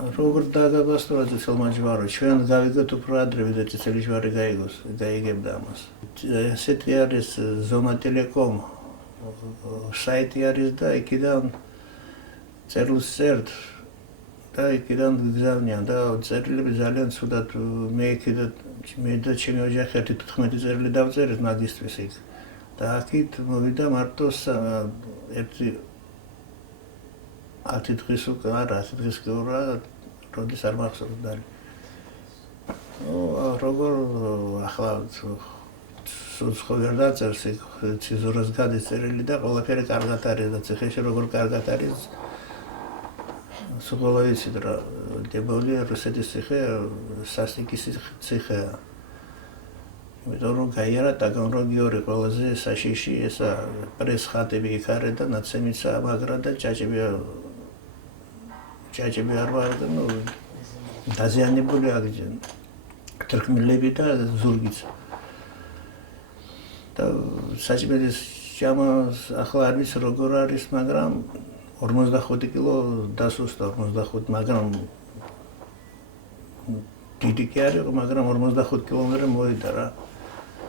როგორ დაგაბასტურა წელმაჯვარო, ჩვენ გავიგოთ უფრო ადრე, ვიდრე წელიჯვარი გაიგოს, გაიგებდა ამას. ესეთი არის ზომა ტელეკომ საიტი არის და იქიდან წერილს წერთ და იქიდან გზავნიან და წერილები ძალიან ცუდად მე და ჩემი ოჯახი 14 წერილი დავწერეთ მაგისტრის იქ. და აქით მოვიდა მარტო ერთი 10 დღის უკვე არა, 10 დღის კი არა, როდის არ მახსოვს დალი. როგორ ახლა სულს ხო ვერ დაწერს იქ ციზურას გადის წერილი და ყველაფერი კარგად არის და ციხეში როგორ კარგად არის სულ ვიცით რა დებოლი რუსეთის ციხე სასტიკის ციხეა. იმიტომ რომ გაიარა ტაგანროგიორი ყველაზე საშიში ესა პრესხატები იქ არის და ნაცემიცა მაგრა და ჭაჭები არ ვარ და ნუ დაზიანებული აღიჯენ თრქმილები და ზურგიც და საჭმელის ჟამას ახლა არ ვიცი როგორ არის მაგრამ 45 კილო დასუსტა 45 მაგრამ დიდი კი არის მაგრამ 45 კილომეტრი მოვიდა რა